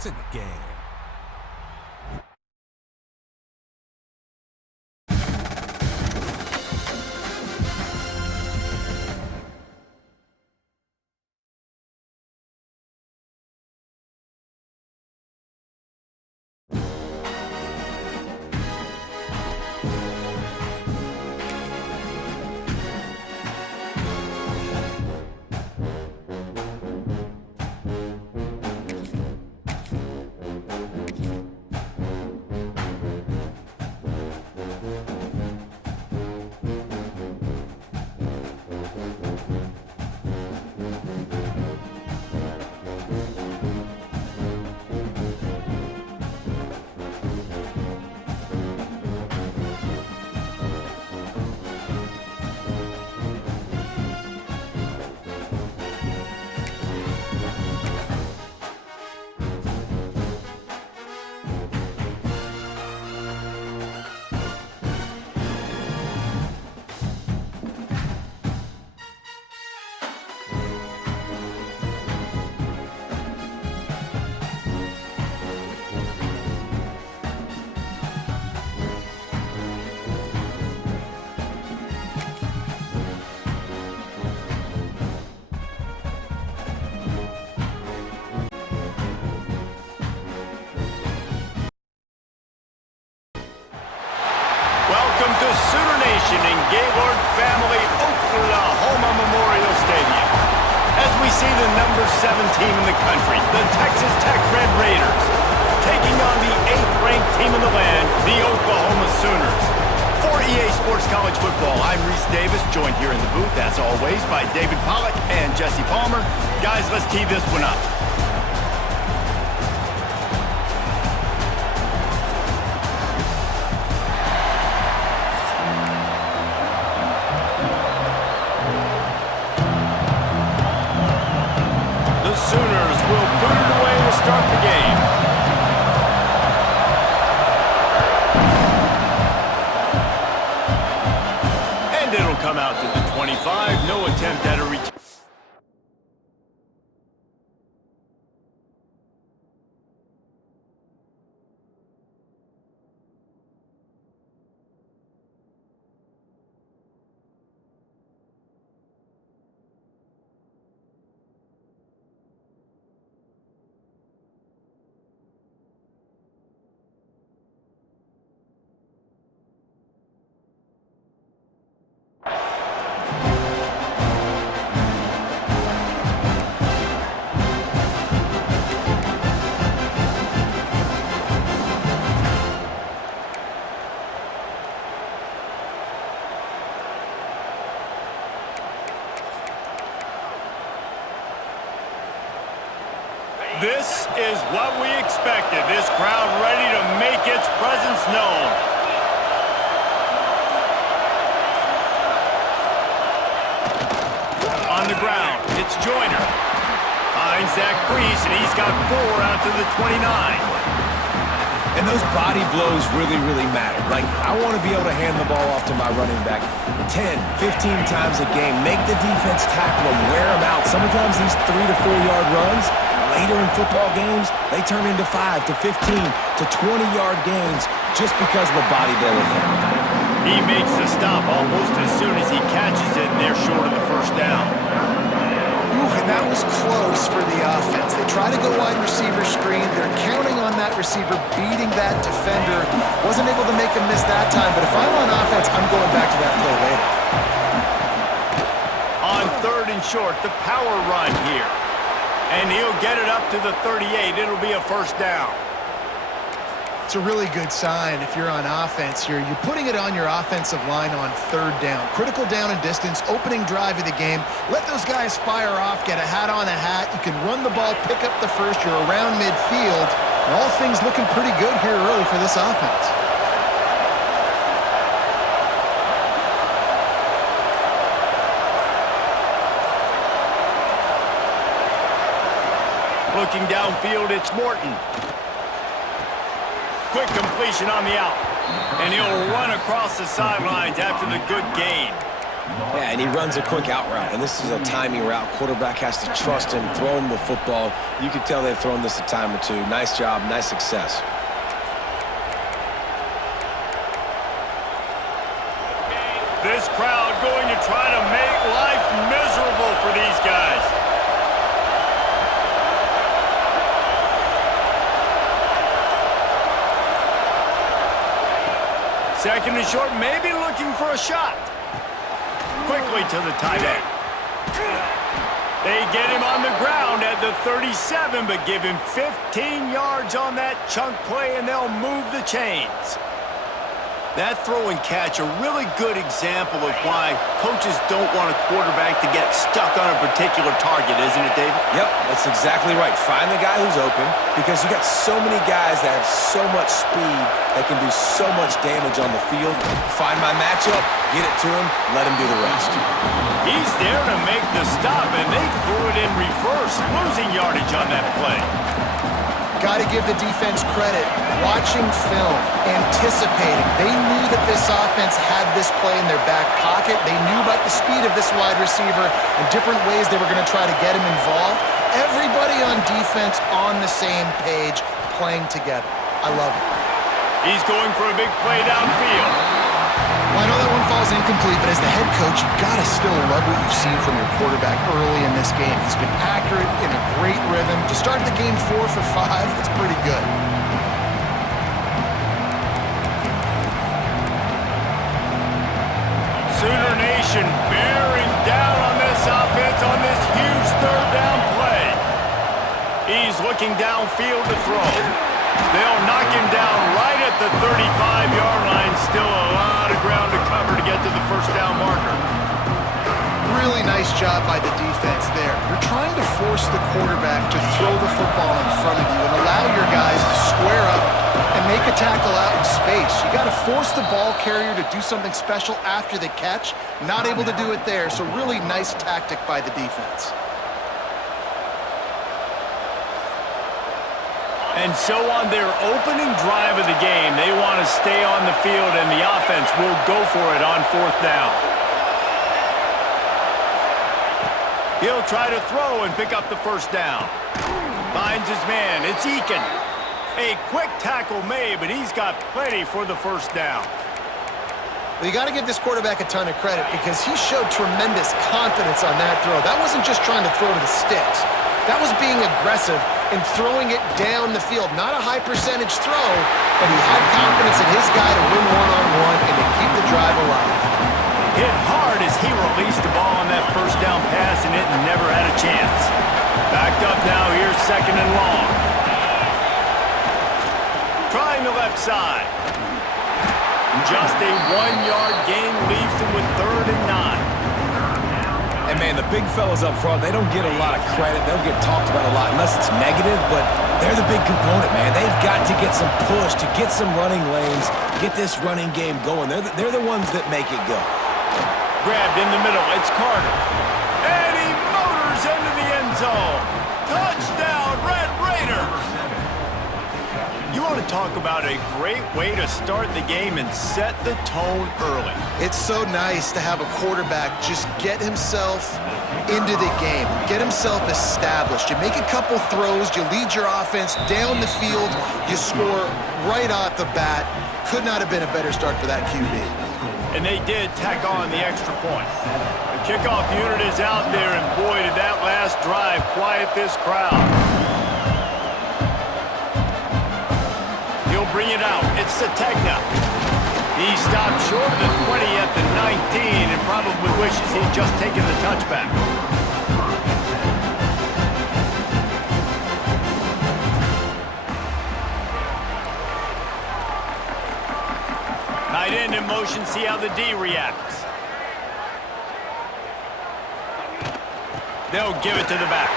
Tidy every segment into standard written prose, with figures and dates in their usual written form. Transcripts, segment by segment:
to the game. Welcome to Sooner Nation in Gaylord Family Oklahoma Memorial Stadium. As we see the number 7 team in the country, the Texas Tech Red Raiders, taking on the 8th-ranked team in the land, the Oklahoma Sooners. For EA Sports College Football, I'm Reese Davis, joined here in the booth, as always, by David Pollack and Jesse Palmer. Guys, let's tee this one up. The Sooners will boot it away to start the game. And it'll come out to the 25. No attempt at a return. This is what we expected. This crowd ready to make its presence known. On the ground, it's Joyner. Finds Zach Priest, and he's got 4 out to the 29. And those body blows really matter. Like, I want to be able to hand the ball off to my running back 10, 15 times a game. Make the defense tackle them, wear them out. Sometimes these 3 to 4 yard runs, later in football games, they turn into 5 to 15 to 20-yard gains just because of the body blow effect. He makes the stop almost as soon as he catches it, and they're short of the first down. And that was close for the offense. They try to go wide receiver screen. They're counting on that receiver beating that defender. Wasn't able to make him miss that time, but if I'm on offense, I'm going back to that play later. On 3rd and short, the power run here. And he'll get it up to the 38. It'll be a first down. It's a really good sign if you're on offense here. You're putting it on your offensive line on 3rd down. Critical down and distance, opening drive of the game. Let those guys fire off, get a hat on a hat. You can run the ball, pick up the first. You're around midfield. All things looking pretty good here early for this offense. Looking downfield, it's Morton. Quick completion on the out. And he'll run across the sidelines after the good gain. Yeah, and he runs a quick out route, and this is a timing route. Quarterback has to trust him, throw him the football. You can tell they've thrown this a time or two. Nice job, nice success. This crowd going to try to make life miserable for these guys. Second and short, maybe looking for a shot. Quickly to the tight end. They get him on the ground at the 37, but give him 15 yards on that chunk play, and they'll move the chains. That throw and catch, a really good example of why coaches don't want a quarterback to get stuck on a particular target, isn't it, David? Yep, that's exactly right. Find the guy who's open, because you got so many guys that have so much speed that can do so much damage on the field. Find my matchup, get it to him, let him do the rest. He's there to make the stop, and they threw it in reverse, losing yardage on that play. Got to give the defense credit. Watching film, anticipating. They knew that this offense had this play in their back pocket. They knew about the speed of this wide receiver and different ways they were going to try to get him involved. Everybody on defense on the same page, playing together. I love it. He's going for a big play downfield. Well, I know that one falls incomplete, but as the head coach, you gotta still love what you've seen from your quarterback early in this game. He's been accurate, in a great rhythm. To start the game 4 for 5, that's pretty good. Sooner Nation bearing down on this offense on this huge third down play. He's looking downfield to throw. They'll knock him down right at the 35-yard line. Still a lot of ground to cover to get to the first down marker. Really nice job by the defense there. You're trying to force the quarterback to throw the football in front of you and allow your guys to square up and make a tackle out in space. You got to force the ball carrier to do something special after the catch. Not able to do it there, so really nice tactic by the defense. And so on their opening drive of the game, they want to stay on the field, and the offense will go for it on fourth down. He'll try to throw and pick up the first down. Finds his man. It's Eakin. A quick tackle made, but he's got plenty for the first down. Well, you got to give this quarterback a ton of credit because he showed tremendous confidence on that throw. That wasn't just trying to throw to the sticks. That was being aggressive and throwing it down the field. Not a high percentage throw, but he had confidence in his guy to win one-on-one and to keep the drive alive. Hit hard as he released the ball on that first down pass, and it never had a chance. Backed up now, here's second and long. Trying the left side. Just a 1-yard gain leaves him with 3rd and 9. And, man, the big fellas up front, they don't get a lot of credit. They don't get talked about a lot unless it's negative, but they're the big component, man. They've got to get some push, to get some running lanes, get this running game going. They're the ones that make it go. Grabbed in the middle. It's Carter. And he motors into the end zone. Touchdown, Red Raiders! You want to talk about a great way to start the game and set the tone early. It's so nice to have a quarterback just get himself into the game, get himself established. You make a couple throws, you lead your offense down the field, you score right off the bat. Could not have been a better start for that QB. And they did tack on the extra point. The kickoff unit is out there, and boy, did that last drive quiet this crowd. He'll bring it out. It's Sategna. He stopped short of the 20 at the 19 and probably wishes he'd just taken the touchback. Tight end in motion, see how the D reacts. They'll give it to the back.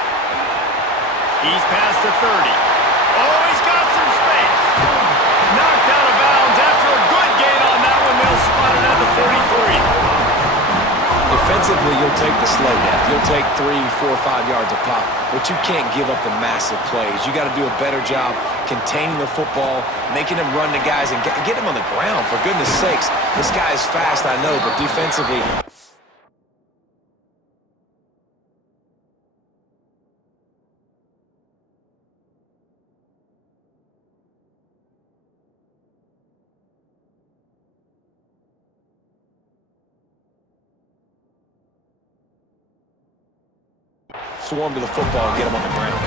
He's past the 30. Oh, he's got some space. Knocked out of bounds after a good gain on that one. They'll spot it at the 43. Defensively, you'll take the slow down. You'll take 3, 4, 5 yards a pop, but you can't give up the massive plays. You got to do a better job containing the football, making him run the guys, and get him on the ground, for goodness sakes. This guy is fast, I know, but defensively, swarm to the football and get him on the ground.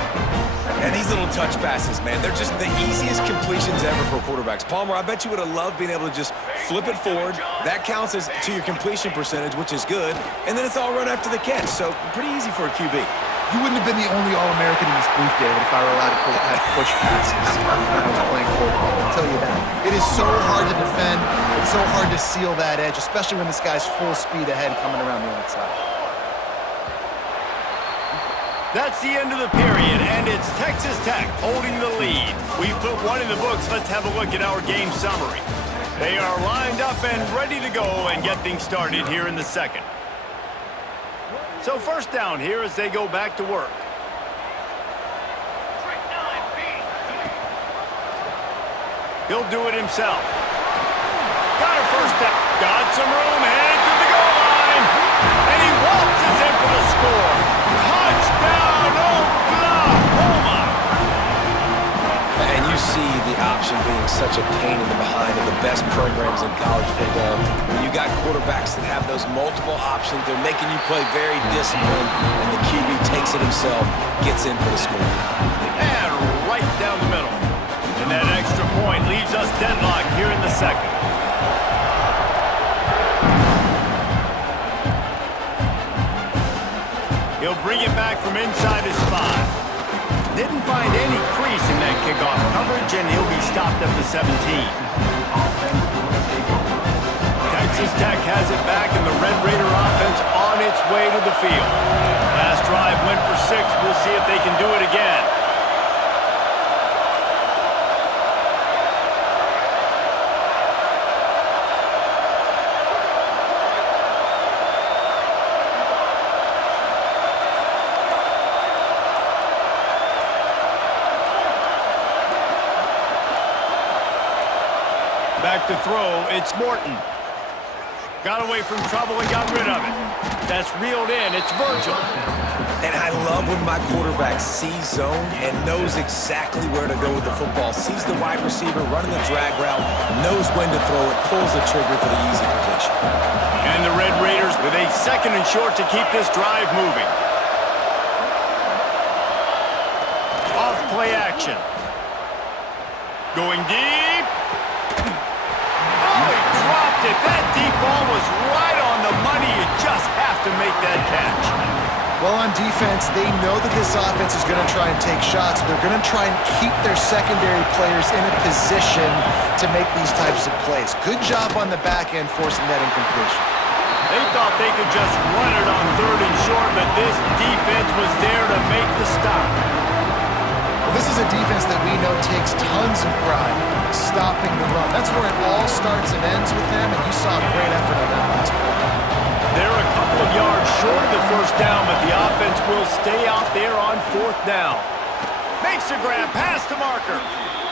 And these little touch passes, man, they're just the easiest completions ever for quarterbacks. Palmer, I bet you would have loved being able to just flip it forward. That counts as to your completion percentage, which is good. And then it's all run after the catch, so pretty easy for a QB. You wouldn't have been the only All-American in this booth, David, if I were allowed to have push passes when I was playing quarterback. I'll tell you that. It is so hard to defend. It's so hard to seal that edge, especially when this guy's full speed ahead coming around the outside. That's the end of the period, and it's Texas Tech holding the lead. We've put one in the books. Let's have a look at our game summary. They are lined up and ready to go and get things started here in the second. So first down here as they go back to work. He'll do it himself. Got a first down. Got some room, headed to the goal line. And he waltzes in for the score. Touchdown, Oklahoma! And you see the option being such a pain in the behind of the best programs in college football. When you got quarterbacks that have those multiple options, they're making you play very disciplined, and the QB takes it himself, gets in for the score. And right down the middle. And that extra point leaves us deadlocked here in the second. He'll bring it back from inside his 5. Didn't find any crease in that kickoff coverage, and he'll be stopped at the 17. Texas Tech has it back, and the Red Raider offense on its way to the field. Last drive went for 6. We'll see if they can do it again. Back to throw, it's Morton. Got away from trouble and got rid of it. That's reeled in, it's Virgil. And I love when my quarterback sees zone and knows exactly where to go with the football. Sees the wide receiver running the drag route, knows when to throw it, pulls the trigger for the easy completion. And the Red Raiders with a 2nd and short to keep this drive moving. Off play action. Going deep. That deep ball was right on the money. You just have to make that catch. Well, on defense, they know that this offense is going to try and take shots. They're going to try and keep their secondary players in a position to make these types of plays. Good job on the back end forcing that incompletion. They thought they could just run it on 3rd and short, but this defense was there to make the stop. Well, this is a defense that we know takes tons of pride stopping the run. That's where it all starts and ends with them, and you saw a great effort on that last play. They're a couple of yards short of the first down, but the offense will stay out there on 4th down. Makes a grab past the marker,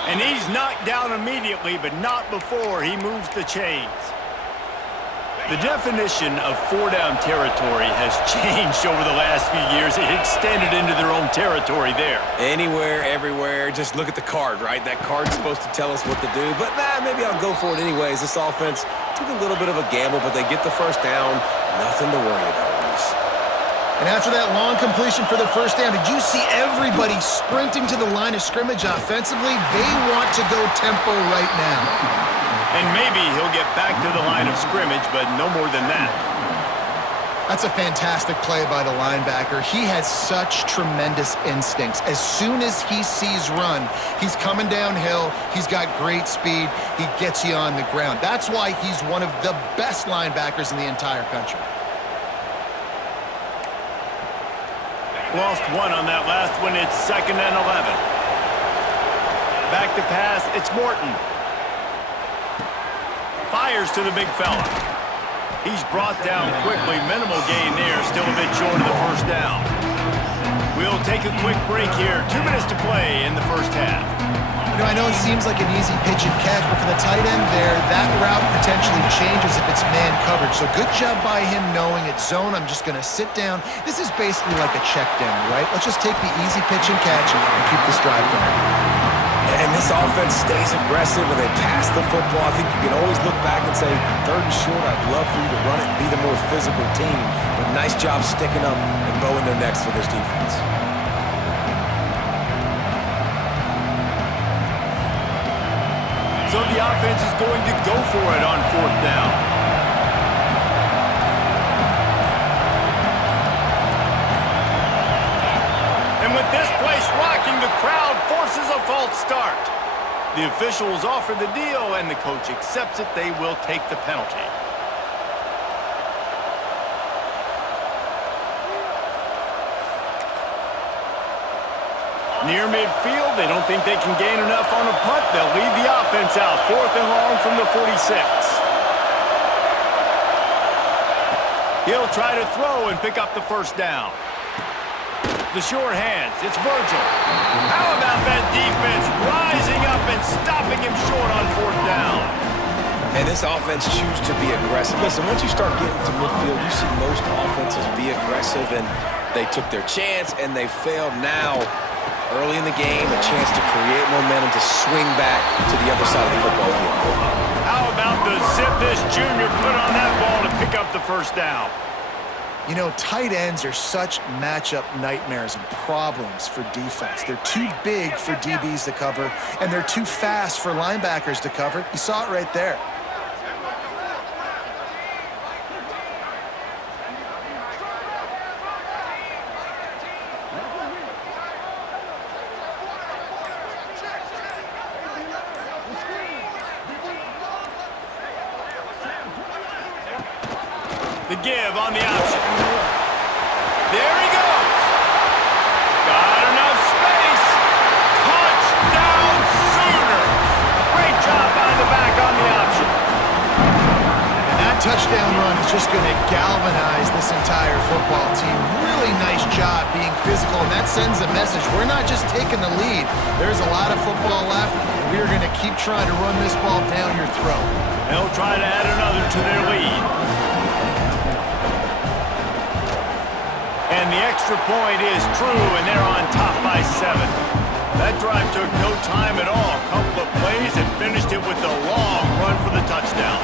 and he's knocked down immediately, but not before he moves the chains. The definition of 4-down territory has changed over the last few years. It extended into their own territory there. Anywhere, everywhere, just look at the card, right? That card's supposed to tell us what to do, but maybe I'll go for it anyways. This offense took a little bit of a gamble, but they get the first down. Nothing to worry about, Reese. And after that long completion for the first down, did you see everybody sprinting to the line of scrimmage offensively? They want to go tempo right now. And maybe he'll get back to the line of scrimmage, but no more than that. That's a fantastic play by the linebacker. He has such tremendous instincts. As soon as he sees run, he's coming downhill. He's got great speed. He gets you on the ground. That's why he's one of the best linebackers in the entire country. Lost 1 on that last one. It's 2nd and 11. Back to pass. It's Morton. Fires to the big fella. He's brought down quickly. Minimal gain there. Still a bit short of the first down. We'll take a quick break here. 2 minutes to play in the first half. You know, I know it seems like an easy pitch and catch, but for the tight end there, that route potentially changes if it's man coverage. So good job by him knowing it's zone. I'm just going to sit down. This is basically like a check down, right? Let's just take the easy pitch and catch and keep this drive going. And this offense stays aggressive and they pass the football. I think you can always look back and say, 3rd and short, I'd love for you to run it and be the more physical team. But nice job sticking up and bowing their necks for this defense. So the offense is going to go for it on 4th down. And with this place rocking, the crowd forces a false start. The officials offer the deal, and the coach accepts it. They will take the penalty. Near midfield, they don't think they can gain enough on a punt. They'll lead the offense out. 4th and long from the 46. He'll try to throw and pick up the 1st down. The sure hands, it's Virgil. How about that defense rising up and stopping him short on 4th down? And this offense chooses to be aggressive. Listen, once you start getting to midfield, you see most offenses be aggressive, and they took their chance, and they failed now. Early in the game, a chance to create momentum to swing back to the other side of the football field. How about the zip this junior put on that ball to pick up the 1st down? You know, tight ends are such matchup nightmares and problems for defense. They're too big for DBs to cover, and they're too fast for linebackers to cover. You saw it right there. The give on the option. There he goes. Got enough space. Touchdown Sooners. Great job by the back on the option. And that touchdown run is just going to galvanize this entire football team. Really nice job being physical, and that sends a message. We're not just taking the lead. There's a lot of football left, and we're going to keep trying to run this ball down your throat. They'll try to add another to their lead. And the extra point is true, and they're on top by 7. That drive took no time at all. A couple of plays and finished it with a long run for the touchdown.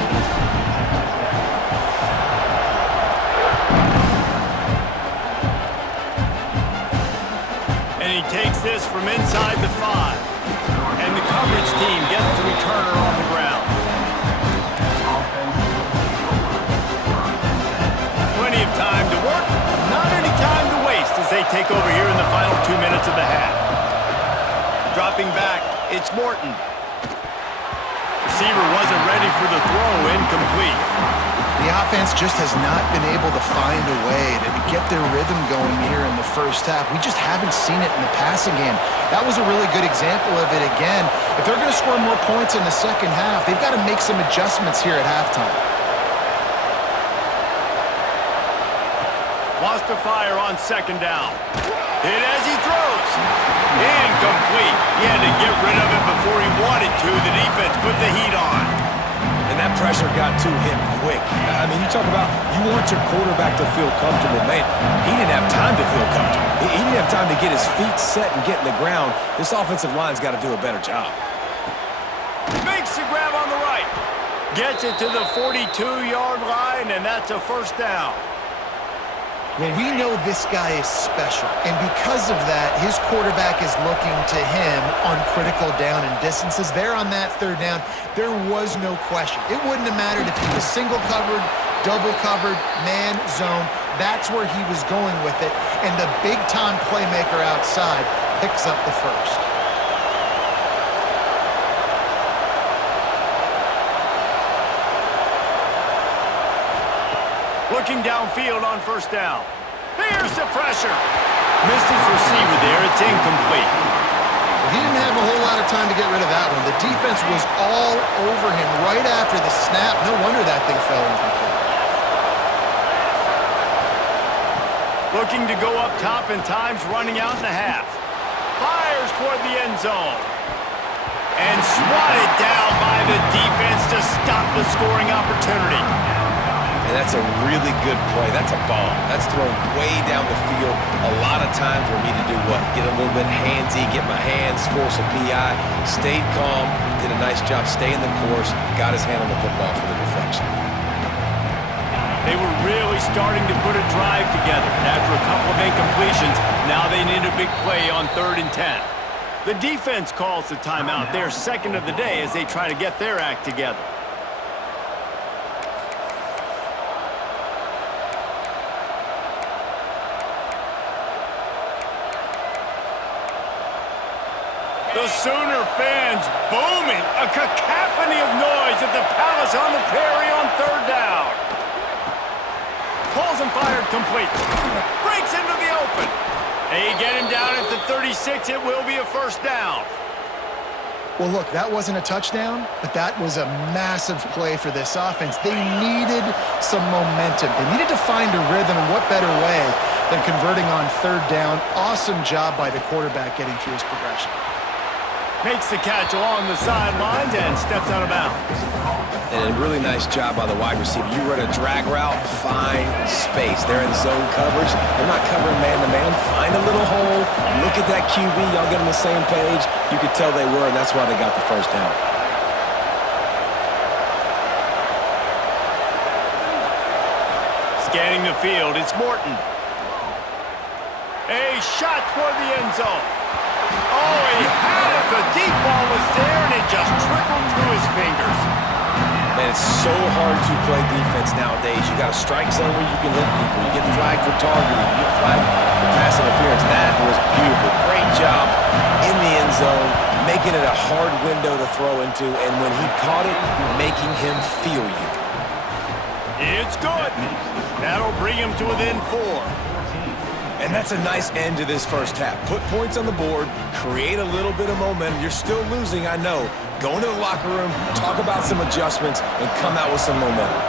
And he takes this from inside the 5. And the coverage team gets the returner on the ground. Plenty of time to work. Not any time to waste as they take over here in the final 2 minutes of the half. Dropping back, it's Morton. Receiver wasn't ready for the throw, incomplete. The offense just has not been able to find a way to get their rhythm going here in the 1st half. We just haven't seen it in the passing game. That was a really good example of it again. If they're going to score more points in the 2nd half, they've got to make some adjustments here at halftime. Lost to fire on 2nd down. Hit as he throws. Incomplete. He had to get rid of it before he wanted to. The defense put the heat on. And that pressure got to him quick. I mean, you talk about you want your quarterback to feel comfortable. Man, he didn't have time to feel comfortable. He didn't have time to get his feet set and get in the ground. This offensive line's got to do a better job. Makes the grab on the right. Gets it to the 42-yard line, and that's a 1st down. Well, we know this guy is special, and because of that, his quarterback is looking to him on critical down and distances. There on that 3rd down, there was no question. It wouldn't have mattered if he was single covered, double covered, man, zone. That's where he was going with it, and the big-time playmaker outside picks up the 1st. Looking downfield on 1st down. Here's the pressure. Missed his receiver there. It's incomplete. He didn't have a whole lot of time to get rid of that one. The defense was all over him right after the snap. No wonder that thing fell incomplete. Looking to go up top, and time's running out in the half. Fires toward the end zone. And swatted down by the defense to stop the scoring opportunity. And And that's a really good play. That's a bomb. That's thrown way down the field. A lot of time for me to do what? Get a little bit handsy, get my hands, force a PI. Stayed calm, did a nice job staying the course, got his hand on the football for the deflection. They were really starting to put a drive together. After a couple of incompletions, now they need a big play on 3rd and 10. The defense calls the timeout. They're second of the day as they try to get their act together. The Sooner fans booming. A cacophony of noise at the Palace on the Prairie on 3rd down. Pulls and fired complete. Breaks into the open. They get him down at the 36. It will be a 1st down. Well, look, that wasn't a touchdown, but that was a massive play for this offense. They needed some momentum. They needed to find a rhythm, and what better way than converting on 3rd down. Awesome job by the quarterback getting through his progression. Makes the catch along the sidelines and steps out of bounds. And a really nice job by the wide receiver. You run a drag route, find space. They're in zone coverage. They're not covering man-to-man. Find a little hole. Look at that QB. Y'all get on the same page. You could tell they were, and that's why they got the 1st down. Scanning the field, it's Morton. A shot toward the end zone. Oh, he had it. The deep ball was there, and it just trickled through his fingers. Man, it's so hard to play defense nowadays. You got a strike zone where you can hit people. You get flagged for targeting. You get flagged for pass interference. That was beautiful. Great job in the end zone, making it a hard window to throw into, and when he caught it, making him feel you. It's good. That'll bring him to within 4. And that's a nice end to this 1st half. Put points on the board, create a little bit of momentum. You're still losing, I know. Go into the locker room, talk about some adjustments, and come out with some momentum.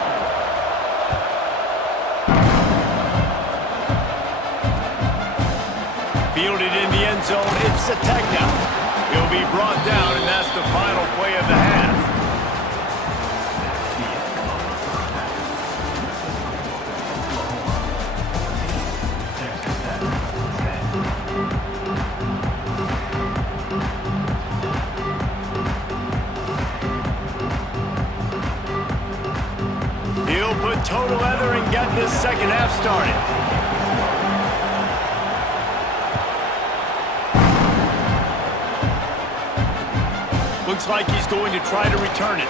Fielded in the end zone, it's Sategna. He'll be brought down, and that's the final play of the half. He'll put total leather and get this 2nd half started. Looks like he's going to try to return it.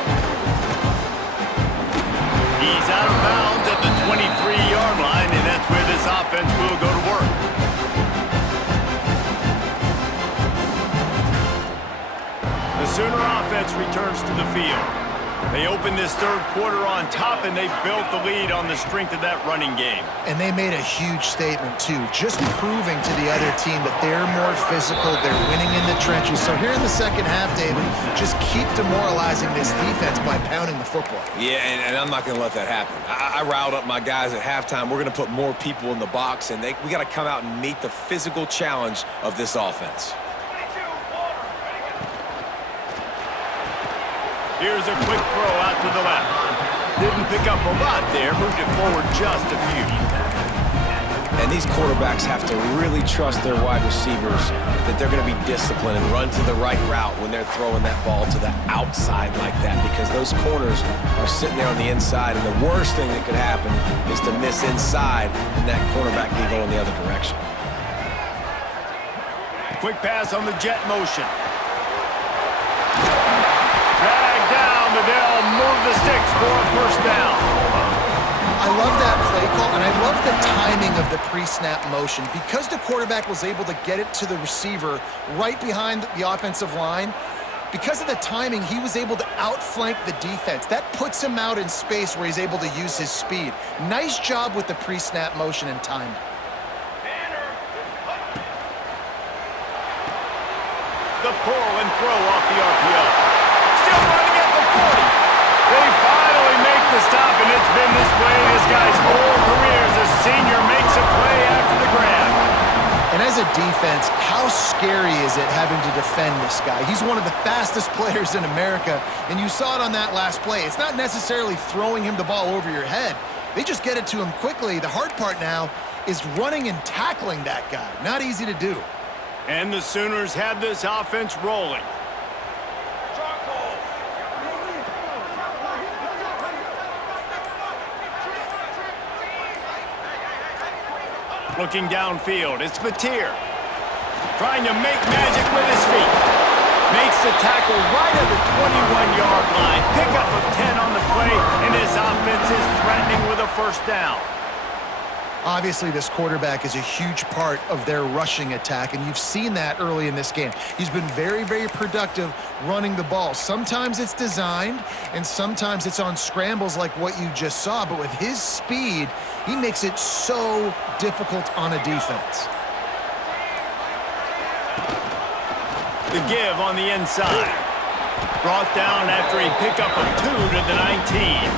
He's out of bounds at the 23-yard line, and that's where this offense will go to work. The Sooner offense returns to the field. They opened this 3rd quarter on top, and they built the lead on the strength of that running game. And they made a huge statement, too, just proving to the other team that they're more physical, they're winning in the trenches. So here in the 2nd half, David, just keep demoralizing this defense by pounding the football. Yeah, and I'm not going to let that happen. I riled up my guys at halftime. We're going to put more people in the box, and we got to come out and meet the physical challenge of this offense. Here's a quick throw out to the left. Didn't pick up a lot there, moved it forward just a few. And these quarterbacks have to really trust their wide receivers that they're going to be disciplined and run to the right route when they're throwing that ball to the outside like that, because those corners are sitting there on the inside, and the worst thing that could happen is to miss inside and that cornerback can go in the other direction. Quick pass on the jet motion. Drag down, but they'll move the sticks for a 1st down. I love that play call, and I love the timing of the pre-snap motion. Because the quarterback was able to get it to the receiver right behind the offensive line, because of the timing, he was able to outflank the defense. That puts him out in space where he's able to use his speed. Nice job with the pre-snap motion and timing. The pull and throw off the RPO. Still running at the 40. They finally make the stop, and it's been this way this guy's whole career as a senior makes a play after the grab. And as a defense, how scary is it having to defend this guy? He's one of the fastest players in America, and you saw it on that last play. It's not necessarily throwing him the ball over your head. They just get it to him quickly. The hard part now is running and tackling that guy. Not easy to do. And the Sooners have this offense rolling. Looking downfield, it's Mateer. Trying to make magic with his feet. Makes the tackle right at the 21-yard line. Pickup of 10 on the play, and this offense is threatening with a first down. Obviously, this quarterback is a huge part of their rushing attack, and you've seen that early in this game. He's been very, very productive running the ball. Sometimes it's designed, and sometimes it's on scrambles like what you just saw, but with his speed, he makes it so difficult on a defense. The give on the inside. Brought down after a pickup of 2 to the 19.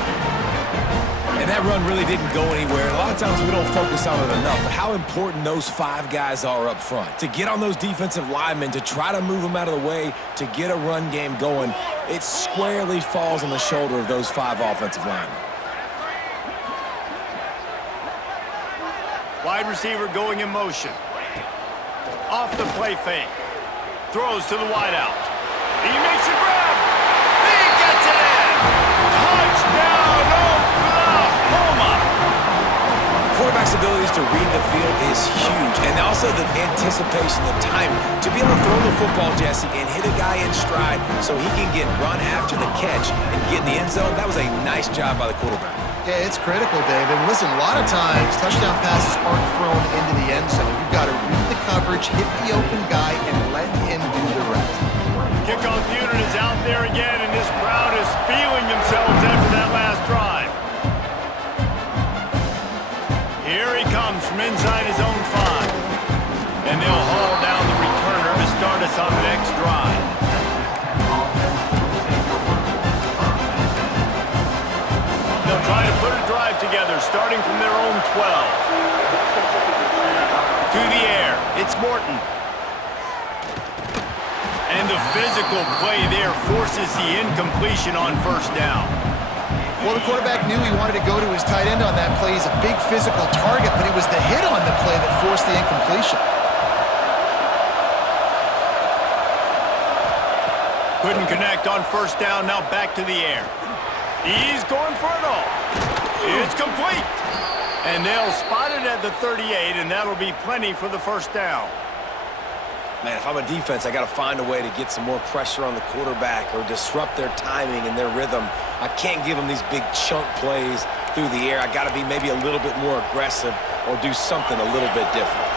And that run really didn't go anywhere. A lot of times we don't focus on it enough, but how important those 5 guys are up front. To get on those defensive linemen, to try to move them out of the way, to get a run game going, it squarely falls on the shoulder of those 5 offensive linemen. Wide receiver going in motion. Off the play fake. Throws to the wideout. He makes a grab. He gets it in. Touchdown, Oklahoma. Quarterback's abilities to read the field is huge, and also the anticipation, the timing. To be able to throw the football, Jesse, and hit a guy in stride so he can get run after the catch and get in the end zone, that was a nice job by the quarterback. Yeah, it's critical, Dave. And listen, a lot of times, touchdown passes aren't thrown into the end zone. You've got to read the coverage, hit the open guy, and let him do the rest. Kickoff unit is out there again, and this crowd is feeling themselves after that last drive. Here he comes from inside his own 5. And they'll haul down the returner to start us on the next drive. They'll try to put a drive together, starting from their own 12. To the air, it's Morton. And the physical play there forces the incompletion on first down. Well, the quarterback knew he wanted to go to his tight end on that play. He's a big physical target, but it was the hit on the play that forced the incompletion. Couldn't connect on first down, now back to the air. He's going for it all. It's complete. And they'll spot it at the 38, and that'll be plenty for the first down. Man, if I'm a defense, I got to find a way to get some more pressure on the quarterback or disrupt their timing and their rhythm. I can't give them these big chunk plays through the air. I got to be maybe a little bit more aggressive or do something a little bit different.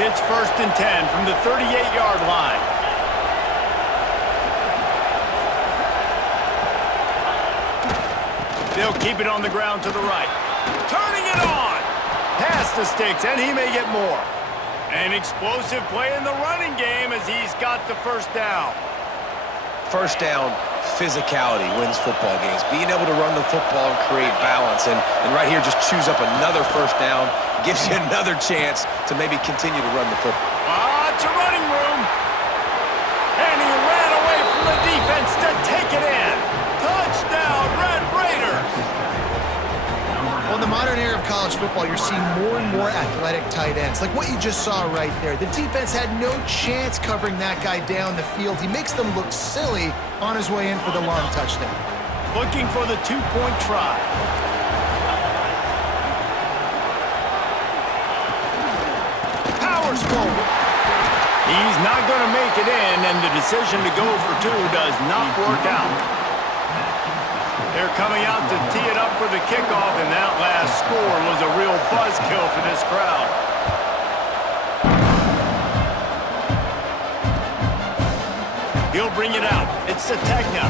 It's 1st and 10 from the 38-yard line. They'll keep it on the ground to the right. Turning it on. Past the sticks, and he may get more. An explosive play in the running game as he's got the first down. First down, physicality wins football games. Being able to run the football and create balance. And right here, just choose up another first down. Gives you another chance to maybe continue to run the football. It's a running room. And he ran away from the defense to take it in. Touchdown, Red Raiders. Well, in the modern era of college football, you're seeing more and more athletic tight ends. Like what you just saw right there. The defense had no chance covering that guy down the field. He makes them look silly on his way in for the long touchdown. Looking for the 2-point try. Powers forward. He's not going to make it in, and the decision to go for 2 does not work out. They're coming out to tee it up for the kickoff, and that last score was a real buzzkill for this crowd. He'll bring it out. It's Sategna.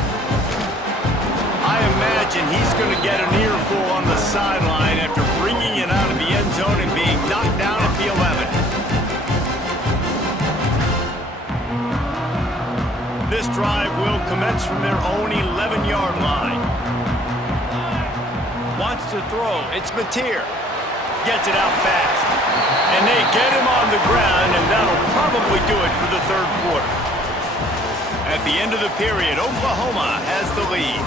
I imagine he's going to get an earful on the sideline after bringing it out of the end zone and being knocked down at the 11. This drive will commence from their own 11-yard line. Wants to throw. It's Mateer. Gets it out fast. And they get him on the ground, and that'll probably do it for the third quarter. At the end of the period, Oklahoma has the lead.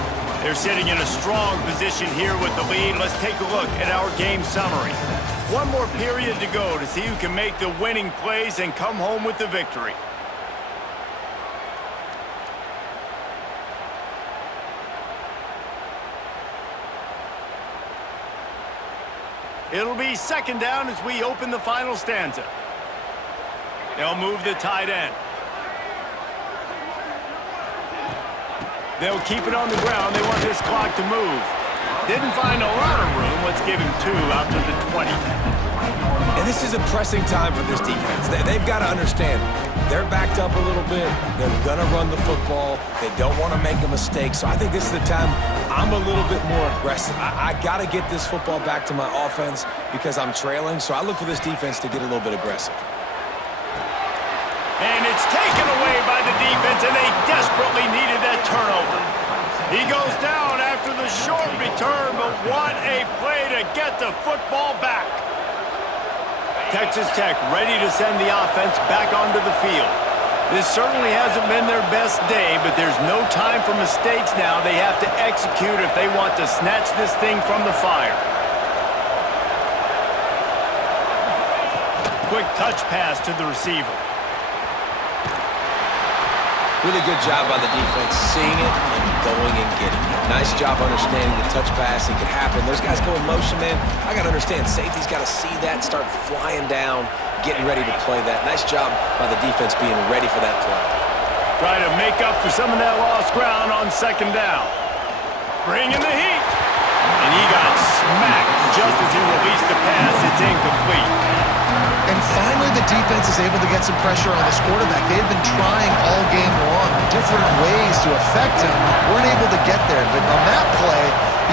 They're sitting in a strong position here with the lead. Let's take a look at our game summary. One more period to go to see who can make the winning plays and come home with the victory. It'll be second down as we open the final stanza. They'll move the tight end. They'll keep it on the ground. They want this clock to move. Didn't find a lot of room. Let's give him 2 out to the 20. And this is a pressing time for this defense. They've got to understand, they're backed up a little bit. They're going to run the football. They don't want to make a mistake. So I think this is the time I'm a little bit more aggressive. I got to get this football back to my offense because I'm trailing. So I look for this defense to get a little bit aggressive. And it's taken away by the defense, and they desperately needed that turnover. He goes down after the short return, but what a play to get the football back. Texas Tech ready to send the offense back onto the field. This certainly hasn't been their best day, but there's no time for mistakes now. They have to execute if they want to snatch this thing from the fire. Quick touch pass to the receiver. Really good job by the defense, seeing it and going and getting it. Nice job understanding the touch pass. It could happen. Those guys go in motion, man. I got to understand, safety's got to see that, start flying down, getting ready to play that. Nice job by the defense being ready for that play. Try to make up for some of that lost ground on second down. Bringing the heat. And he got smacked just as he released the pass. It's incomplete. And finally, the defense is able to get some pressure on this quarterback. They've been trying all game long different ways to affect him. Weren't able to get there. But on that play,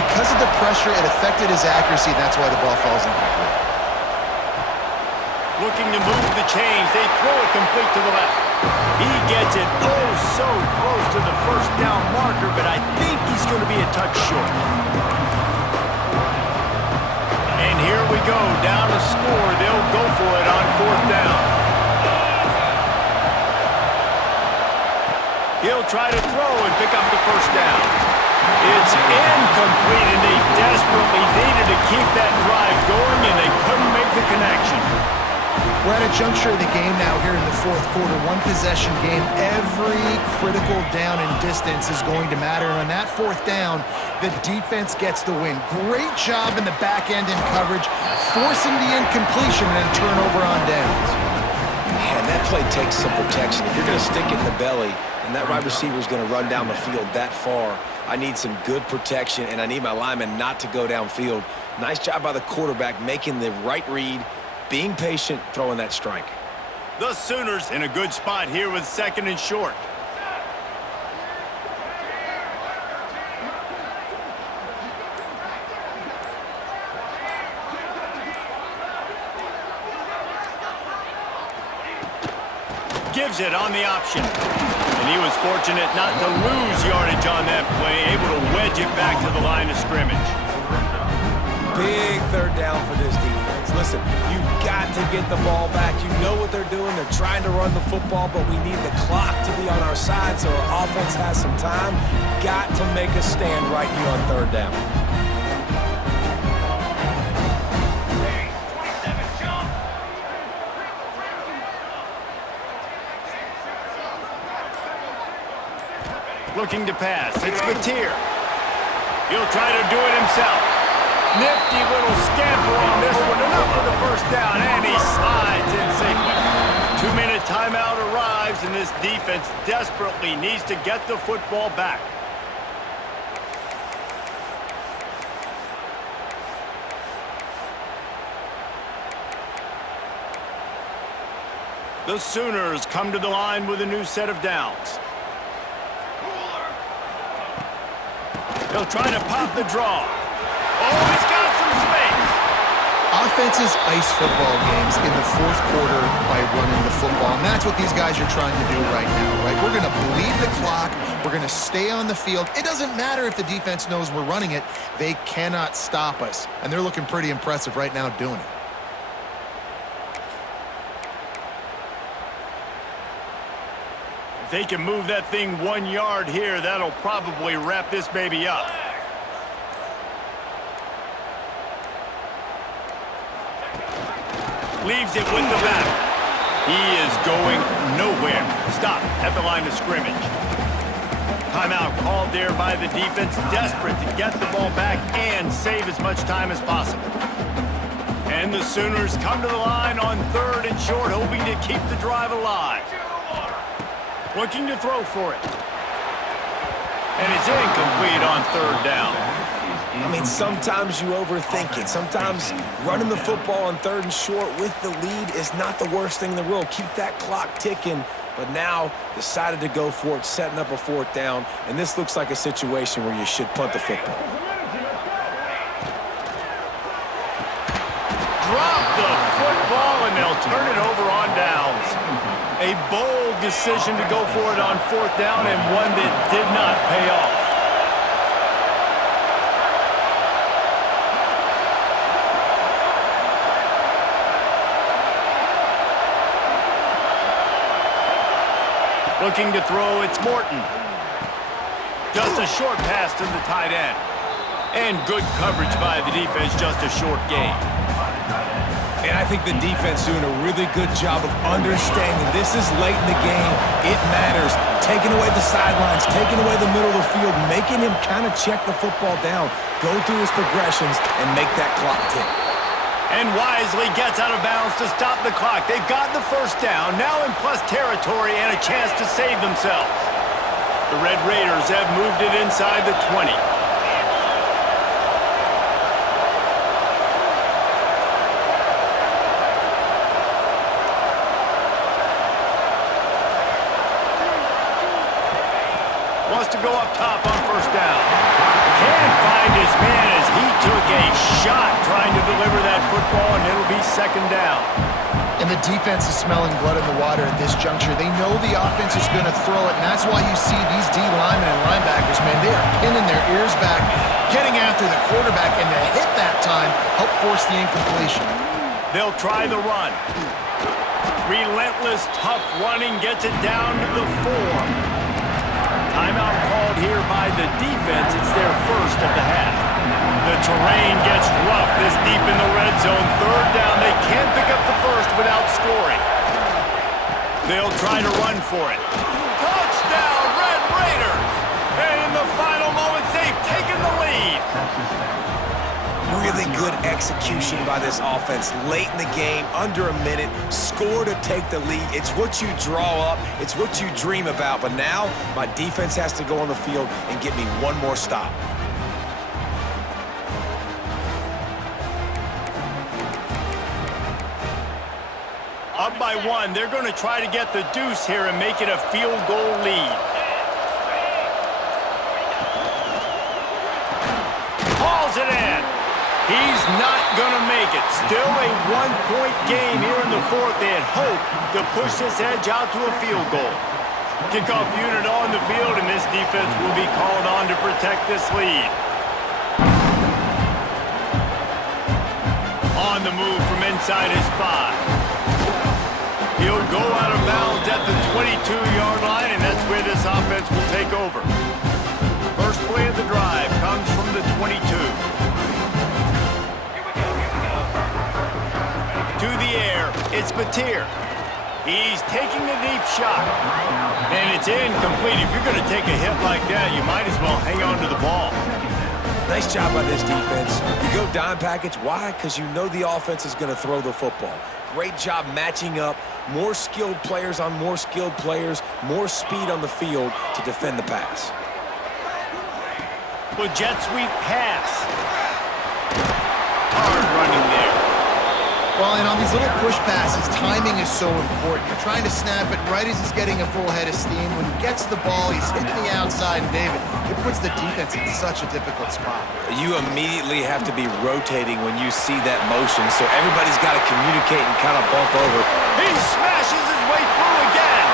because of the pressure, it affected his accuracy, and that's why the ball falls incomplete. Looking to move the chains. They throw it complete to the left. He gets it oh so close to the first down marker, but I think he's going to be a touch short. And here we go, down a score. They'll go for it on fourth down. He'll try to throw and pick up the first down. It's incomplete, and they desperately needed to keep that drive going, and they couldn't make the connection. We're at a juncture of the game now here in the fourth quarter. One possession game. Every critical down and distance is going to matter. And on that fourth down, the defense gets the win. Great job in the back end in coverage, forcing the incompletion and a turnover on downs. Man, that play takes some protection. If you're going to stick it in the belly and that wide receiver is going to run down the field that far, I need some good protection, and I need my lineman not to go downfield. Nice job by the quarterback making the right read, being patient, throwing that strike. The Sooners in a good spot here with second and short. Gives it on the option. And he was fortunate not to lose yardage on that play, able to wedge it back to the line of scrimmage. Big third down for this defense. Listen, you've got to get the ball back. You know what they're doing. They're trying to run the football, but we need the clock to be on our side so our offense has some time. Got to make a stand right here on third down. Looking to pass. It's Mateer. He'll try to do it himself. Nifty little scamper on this one. Enough for the first down, and he slides in safely. 2-minute timeout arrives, and this defense desperately needs to get the football back. The Sooners come to the line with a new set of downs. He'll try to pop the draw. Oh, he's got some space. Offenses ice football games in the fourth quarter by running the football, and that's what these guys are trying to do right now, right? We're going to bleed the clock. We're going to stay on the field. It doesn't matter if the defense knows we're running it. They cannot stop us, and they're looking pretty impressive right now doing it. If they can move that thing 1 yard here, that'll probably wrap this baby up. Leaves it with the back. He is going nowhere. Stop at the line of scrimmage. Timeout called there by the defense, desperate to get the ball back and save as much time as possible. And the Sooners come to the line on 3rd and short, hoping to keep the drive alive. Looking to throw for it. And it's incomplete on 3rd down. I mean, sometimes you overthink it. Sometimes running the football on 3rd and short with the lead is not the worst thing in the world. Keep that clock ticking. But now decided to go for it, setting up a 4th down. And this looks like a situation where you should punt the football. Drop the football, and they'll turn it over on downs. A bold decision to go for it on 4th down, and one that did not pay off. Looking to throw, it's Morton. Just a short pass to the tight end. And good coverage by the defense, just a short gain. And I think the defense doing a really good job of understanding this is late in the game. It matters. Taking away the sidelines, taking away the middle of the field, making him kind of check the football down, go through his progressions, and make that clock tick. And wisely gets out of bounds to stop the clock. They've gotten the 1st down, now in plus territory and a chance to save themselves. The Red Raiders have moved it inside the 20. Wants to go up top on 1st down. Can't find his man as he took a shot trying to deliver that football, and it'll be 2nd down. And the defense is smelling blood in the water at this juncture. They know the offense is going to throw it, and that's why you see these D linemen and linebackers, man, they are pinning their ears back, getting after the quarterback, and to hit that time, help force the incompletion. They'll try the run. Relentless, tough running gets it down to the 4. Timeout called here by the defense. It's their 1st of the half. The terrain gets rough this deep in the red zone. 3rd down. They can't pick up the 1st without scoring. They'll try to run for it. Touchdown, Red Raiders! And in the final moments, they've taken the lead. Really good execution by this offense late in the game, under a minute, score to take the lead. It's what you draw up, it's what you dream about, but now my defense has to go on the field and get me one more stop. Up by 1, they're going to try to get the deuce here and make it a field goal lead. Hauls it in. He's not going to make it. Still a 1-point game here in the 4th. They had hoped to push this edge out to a field goal. Kickoff unit on the field, and this defense will be called on to protect this lead. On the move from inside his 5. He'll go out of bounds at the 22-yard line, and that's where this offense will take over. First play of the drive comes from the 22. To the air, it's Batir. He's taking a deep shot. And it's incomplete. If you're going to take a hit like that, you might as well hang on to the ball. Nice job by this defense. You go dime package. Why? Because you know the offense is going to throw the football. Great job matching up. More skilled players on more skilled players. More speed on the field to defend the pass. Well, jet sweep pass. Hard running there. Well, and on these little push passes, timing is so important. You're trying to snap it right as he's getting a full head of steam. When he gets the ball, he's hitting the outside, and David, it puts the defense in such a difficult spot. You immediately have to be rotating when you see that motion, so everybody's got to communicate and kind of bump over. He smashes his way through again.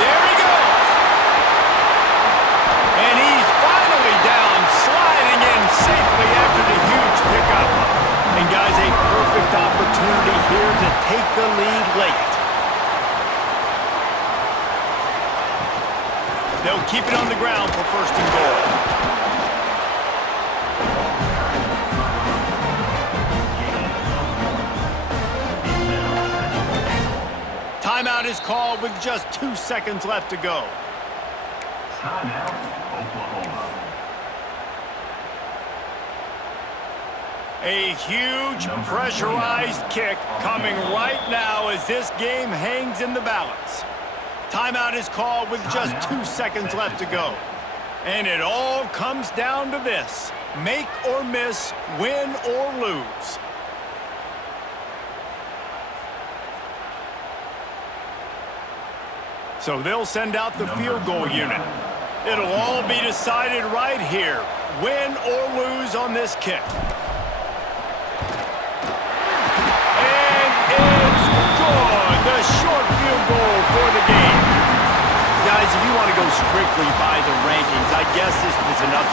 There he goes. And he's finally down, sliding in safely after the huge pickup. And guys, a perfect opportunity here to take the lead late. They'll keep it on the ground for 1st and goal. Timeout is called with just 2 seconds left to go. Timeout, Oklahoma. A huge pressurized kick coming right now as this game hangs in the balance. Timeout is called with just 2 seconds left to go. And it all comes down to this: make or miss, win or lose. So they'll send out the field goal unit. It'll all be decided right here, win or lose on this kick. And it's good. The short field goal for the game. Guys, if you want to go strictly by the rankings, I guess this was an upset.